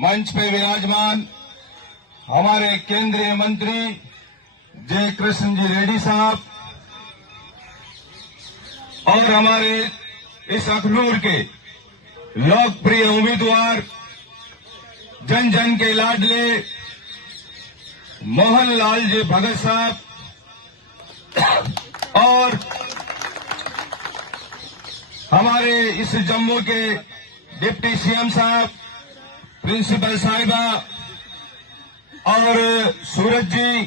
मंच पे विराजमान हमारे केंद्रीय मंत्री जय कृष्ण जी रेड्डी साहब और हमारे इस अखनूर के लोकप्रिय उम्मीदवार जन जन के लाडले मोहनलाल जी भगत साहब और हमारे इस जम्मू के डिप्टी सीएम साहब, प्रिंसिपल साहिबा और सूरज जी,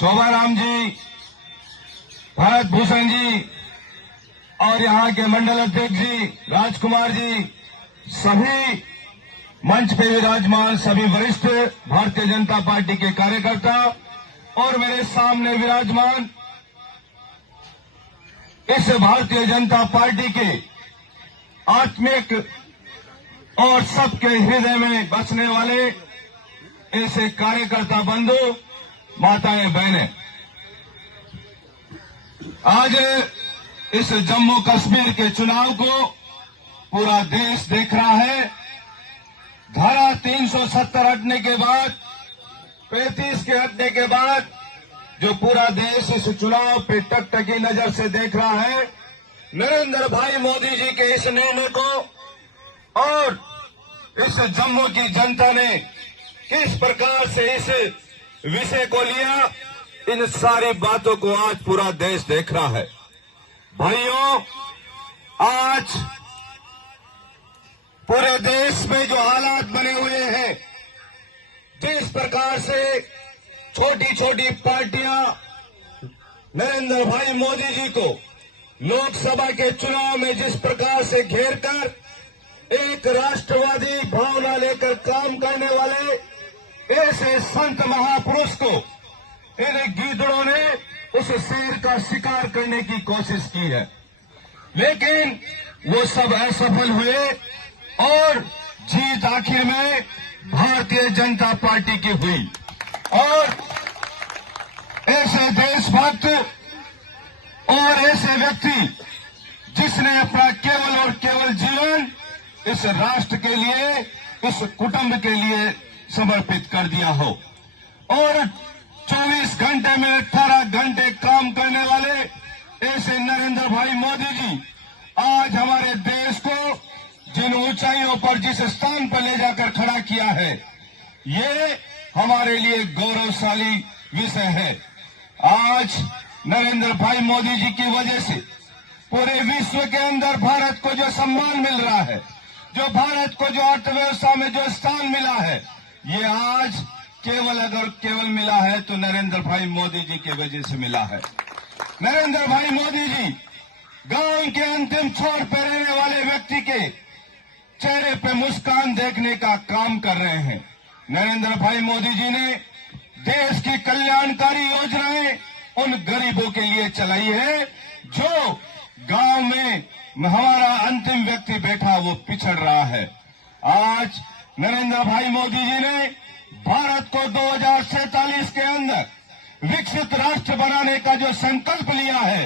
शोभाराम जी, भारत भूषण जी और यहाँ के मंडल अध्यक्ष जी राजकुमार जी, सभी मंच पे विराजमान सभी वरिष्ठ भारतीय जनता पार्टी के कार्यकर्ता और मेरे सामने विराजमान इस भारतीय जनता पार्टी के आत्मिक और सबके हृदय में बसने वाले ऐसे कार्यकर्ता बंधु, माताएं, बहनें, आज इस जम्मू कश्मीर के चुनाव को पूरा देश देख रहा है। धारा 370 हटने के बाद, 35 के हटने के बाद जो पूरा देश इस चुनाव पे टकटकी नजर से देख रहा है, नरेंद्र भाई मोदी जी के इस निर्णय को और इस जम्मू की जनता ने किस प्रकार से इस विषय को लिया, इन सारी बातों को आज पूरा देश देख रहा है। भाइयों, आज पूरे देश में जो हालात बने हुए हैं, जिस प्रकार से छोटी छोटी पार्टियां नरेंद्र भाई मोदी जी को लोकसभा के चुनाव में जिस प्रकार से घेरकर एक राष्ट्रवादी भावना लेकर काम करने वाले ऐसे संत महापुरुष को इन गीदड़ों ने उस शेर का शिकार करने की कोशिश की है, लेकिन वो सब असफल हुए और जीत आखिर में भारतीय जनता पार्टी की हुई। और ऐसे देशभक्त और ऐसे व्यक्ति जिसने अपना केवल और केवल जीवन इस राष्ट्र के लिए, इस कुटुंब के लिए समर्पित कर दिया हो और 24 घंटे में 18 घंटे काम करने वाले ऐसे नरेंद्र भाई मोदी जी आज हमारे देश को जिन ऊंचाइयों पर, जिस स्थान पर ले जाकर खड़ा किया है, ये हमारे लिए गौरवशाली विषय है। आज नरेंद्र भाई मोदी जी की वजह से पूरे विश्व के अंदर भारत को जो सम्मान मिल रहा है, जो भारत को जो अर्थव्यवस्था में जो स्थान मिला है, ये आज केवल मिला है तो नरेंद्र भाई मोदी जी की वजह से मिला है। नरेंद्र भाई मोदी जी गांव के अंतिम छोर पर रहने वाले व्यक्ति के चेहरे पे मुस्कान देखने का काम कर रहे हैं। नरेंद्र भाई मोदी जी ने देश की कल्याणकारी योजनाएं उन गरीबों के लिए चलाई है जो गांव में हमारा अंतिम व्यक्ति बैठा वो पिछड़ रहा है। आज नरेंद्र भाई मोदी जी ने भारत को 2047 के अंदर विकसित राष्ट्र बनाने का जो संकल्प लिया है,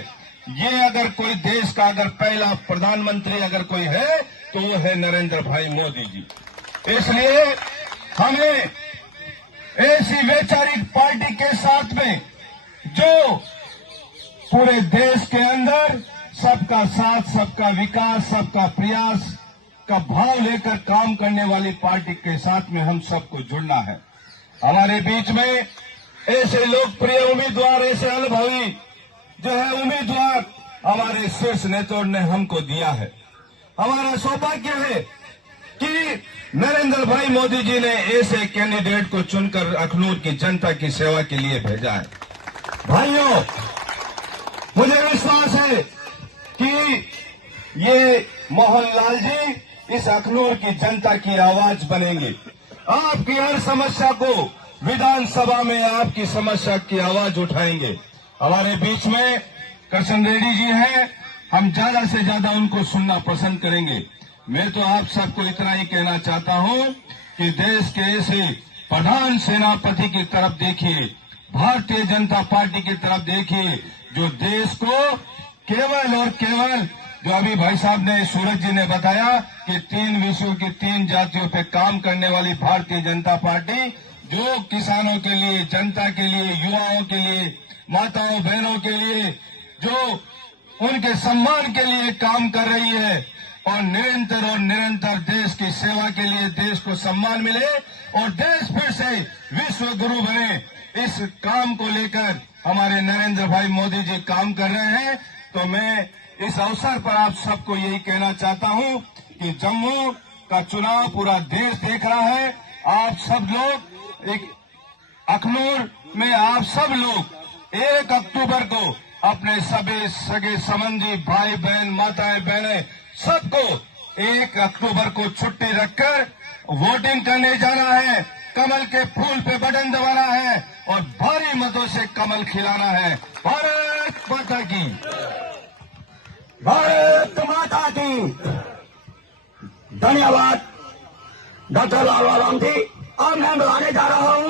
ये अगर कोई देश का अगर पहला प्रधानमंत्री अगर कोई है तो वो है नरेंद्र भाई मोदी जी। इसलिए हमें ऐसी वैचारिक पार्टी के साथ में जो पूरे देश के अंदर सबका साथ, सबका विकास, सबका प्रयास का भाव लेकर काम करने वाली पार्टी के साथ में हम सबको जुड़ना है। हमारे बीच में ऐसे लोकप्रिय उम्मीदवार, ऐसे अनुभवी जो है उम्मीदवार हमारे शीर्ष नेताओं ने हमको दिया है। हमारा सौभाग्य है कि नरेंद्र भाई मोदी जी ने ऐसे कैंडिडेट को चुनकर अखनूर की जनता की सेवा के लिए भेजा है। भाइयों, मुझे विश्वास है कि ये मोहनलाल जी इस अखनूर की जनता की आवाज बनेंगे। आपकी हर समस्या को विधानसभा में आपकी समस्या की आवाज उठाएंगे। हमारे बीच में कृष्ण रेड्डी जी हैं, हम ज्यादा से ज्यादा उनको सुनना पसंद करेंगे। मैं तो आप सबको इतना ही कहना चाहता हूं कि देश के ऐसे प्रधान सेनापति की तरफ देखिए, भारतीय जनता पार्टी की तरफ देखिए, जो देश को केवल और केवल जो अभी भाई साहब ने, सूरज जी ने बताया कि 3 विषयों की 3 जातियों पे काम करने वाली भारतीय जनता पार्टी, जो किसानों के लिए, जनता के लिए, युवाओं के लिए, माताओं बहनों के लिए, जो उनके सम्मान के लिए काम कर रही है और निरंतर देश की सेवा के लिए, देश को सम्मान मिले और देश फिर से विश्व गुरु बने, इस काम को लेकर हमारे नरेंद्र भाई मोदी जी काम कर रहे हैं। तो मैं इस अवसर पर आप सबको यही कहना चाहता हूं कि जम्मू का चुनाव पूरा देश देख रहा है। आप सब लोग एक अखनूर में आप सब लोग 1 अक्टूबर को अपने सभी सगे संबंधी, भाई बहन, माताएं बहनें, सबको 1 अक्टूबर को छुट्टी रखकर वोटिंग करने जाना है। कमल के फूल पे बटन दबाना है और भारी मतों से कमल खिलाना है। भारत माता की, भारत माता की। धन्यवाद डॉक्टर लालवाराम जी। अब मैं बुलाने जा रहा हूं